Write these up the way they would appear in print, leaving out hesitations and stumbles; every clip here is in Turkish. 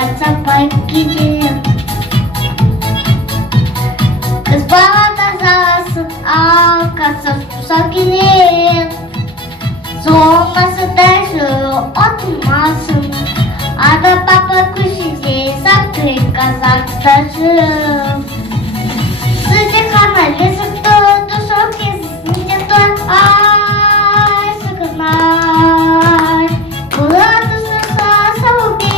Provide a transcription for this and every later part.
Kaçapak gidiyor. Kız bana da zarasın, kaçsa susak gidiyor. Soğuması dersi oturmasın. Ada baba kuşici saklı kazaktaşım. Sıcak kanalı sıktı, çok kesinlikle ay sıkınay. Kulağı sırsa savubir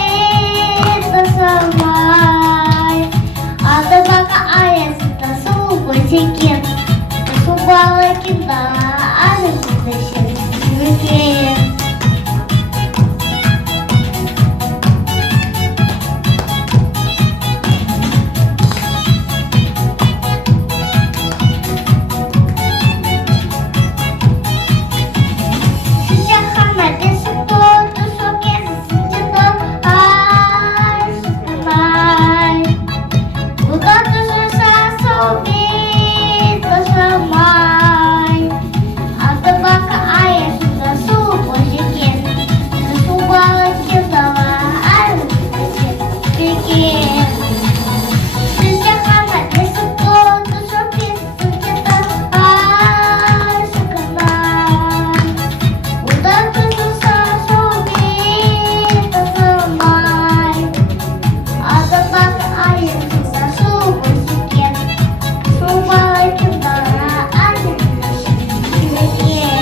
da savay. Ada baka ayasında soğuk çekin. Su balıkında ayrı kutlaşır. Mümkün.